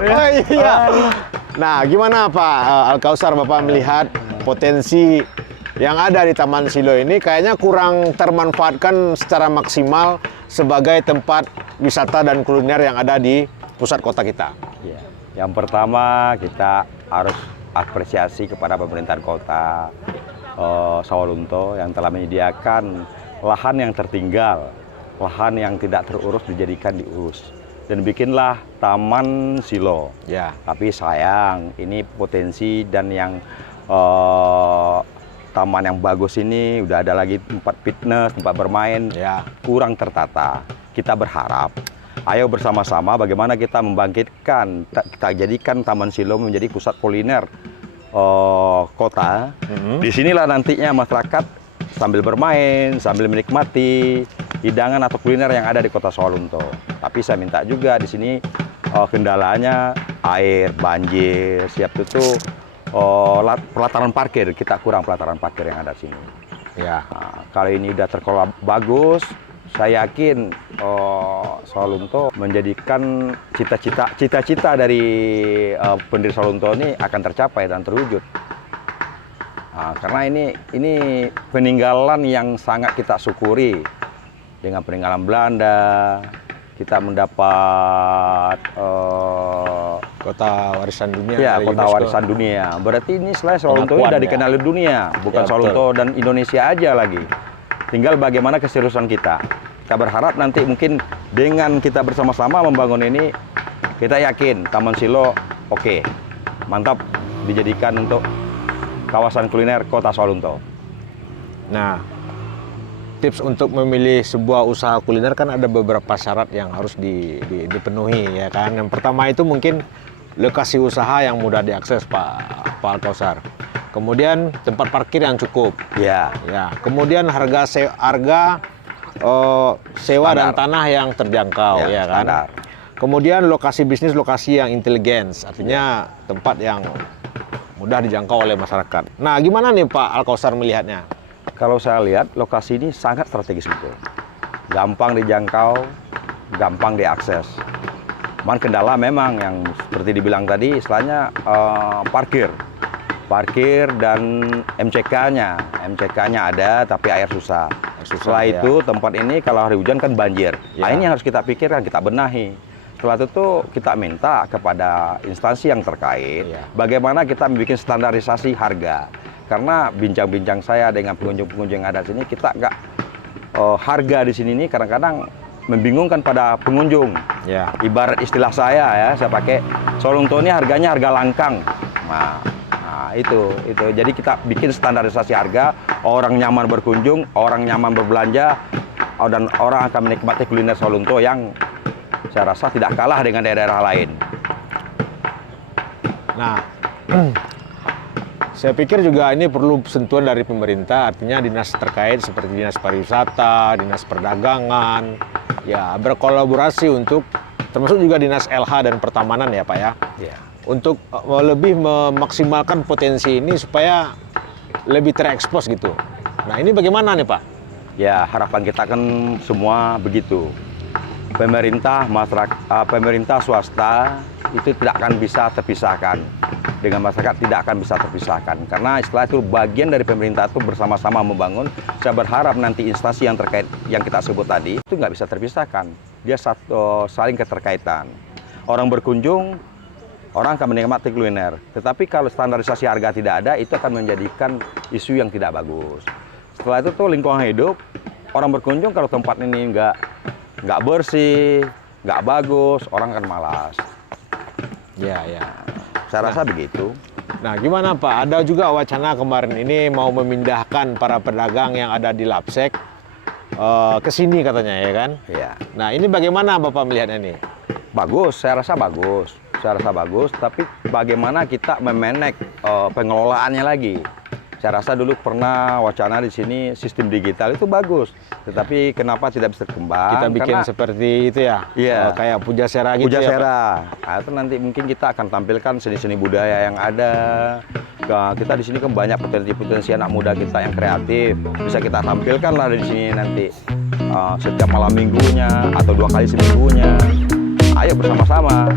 Oh iya. Nah, gimana Pak Alkausar, Bapak melihat potensi yang ada di Taman Silo ini kayaknya kurang termanfaatkan secara maksimal sebagai tempat wisata dan kuliner yang ada di pusat kota kita? Ya. Yang pertama, kita harus apresiasi kepada pemerintahan kota Sawalunto yang telah menyediakan lahan yang tertinggal, lahan yang tidak terurus dijadikan diurus, dan bikinlah Taman Silo. Ya. Tapi sayang, ini potensi dan yang taman yang bagus ini udah ada lagi tempat fitness, tempat bermain, Ya. kurang tertata. Kita berharap, ayo bersama-sama bagaimana kita membangkitkan, kita jadikan Taman Silo menjadi pusat kuliner kota. Disinilah nantinya masyarakat sambil bermain, sambil menikmati hidangan atau kuliner yang ada di kota Sawalunto. Tapi saya minta juga di sini kendalanya air, banjir, siap tutup, pelataran parkir, kita kurang pelataran parkir yang ada di sini. Ya. Nah, kalau ini udah terkelola bagus, saya yakin Sawalunto menjadikan cita-cita dari pendiri Sawalunto ini akan tercapai dan terwujud. Nah, karena ini peninggalan yang sangat kita syukuri. Dengan peninggalan Belanda, kita mendapat Kota warisan dunia. ya, dari kota UNESCO. warisan dunia. Berarti ini selain Sawalunto ini Pengakuan, sudah ya. dikenal di dunia, bukan Ya, Sawalunto dan Indonesia aja lagi. Tinggal bagaimana keseriusan kita. Kita berharap nanti mungkin dengan kita bersama-sama membangun ini, kita yakin Taman Silo oke, mantap dijadikan untuk kawasan kuliner kota Sawalunto. Nah, tips untuk memilih sebuah usaha kuliner kan ada beberapa syarat yang harus dipenuhi, ya kan. Yang pertama itu mungkin lokasi usaha yang mudah diakses, Pak Alkausar. Kemudian tempat parkir yang cukup. Ya, Ya. Kemudian harga sewa dan Standar. tanah yang terjangkau, ya kan. standar. Kemudian lokasi bisnis, lokasi yang intelijen, artinya tempat yang mudah dijangkau oleh masyarakat. Nah, gimana nih Pak Alkausar melihatnya? Kalau saya lihat lokasi ini sangat strategis betul. Gampang dijangkau, gampang diakses. Cuman kendala memang yang seperti dibilang tadi, istilahnya parkir. Parkir dan MCK-nya. MCK-nya ada tapi air susah. Setelah ya. itu tempat ini kalau hari hujan kan banjir. Ya. Nah, ini yang harus kita pikirkan, kita benahi. Setelah itu kita minta kepada instansi yang terkait, Ya. bagaimana kita membuat standarisasi harga. Karena bincang-bincang saya dengan pengunjung-pengunjung yang ada di sini, kita nggak harga di sini ini kadang-kadang membingungkan pada pengunjung. Ya. Ibarat istilah saya pakai Sawalunto ini harganya harga langkang. Nah, itu. Jadi kita bikin standarisasi harga, orang nyaman berkunjung, orang nyaman berbelanja, dan orang akan menikmati kuliner Sawalunto yang saya rasa tidak kalah dengan daerah-daerah lain. Nah, saya pikir juga ini perlu sentuhan dari pemerintah, artinya dinas terkait seperti dinas pariwisata, dinas perdagangan, ya berkolaborasi untuk, termasuk juga dinas LH dan pertamanan ya Pak ya, Ya. untuk lebih memaksimalkan potensi ini supaya lebih terekspos gitu. Nah ini bagaimana nih Pak? Ya, harapan kita kan semua begitu. Pemerintah, masyarakat, pemerintah swasta itu tidak akan bisa terpisahkan. dengan masyarakat tidak akan bisa terpisahkan. Karena istilah itu bagian dari pemerintah itu bersama-sama membangun. Saya berharap nanti instansi yang terkait yang kita sebut tadi itu nggak bisa terpisahkan. Dia saling keterkaitan. Orang berkunjung, orang akan menikmati kuliner. Tetapi kalau standarisasi harga tidak ada, itu akan menjadikan isu yang tidak bagus. Setelah itu tuh lingkungan hidup, orang berkunjung kalau tempat ini nggak bersih, nggak bagus, orang akan malas. Ya, ya. Saya rasa begitu. Nah, gimana Pak? Ada juga wacana kemarin ini mau memindahkan para pedagang yang ada di Lapsek ke sini katanya, ya kan? Ya. Nah, ini bagaimana Bapak melihatnya ini? Bagus, saya rasa bagus. Saya rasa bagus, tapi bagaimana kita memanage pengelolaannya lagi? Saya rasa dulu pernah wacana di sini sistem digital itu bagus, tetapi kenapa tidak bisa berkembang? Kita bikin Karena, seperti itu ya, iya, kayak Pujasera gitu ya, Pak? Pujasera. Nah, itu nanti mungkin kita akan tampilkan seni-seni budaya yang ada. Nah, kita di sini kan banyak potensi-potensi anak muda kita yang kreatif. Bisa kita tampilkan lah di sini nanti setiap malam minggunya atau 2 kali seminggunya. Ayo bersama-sama.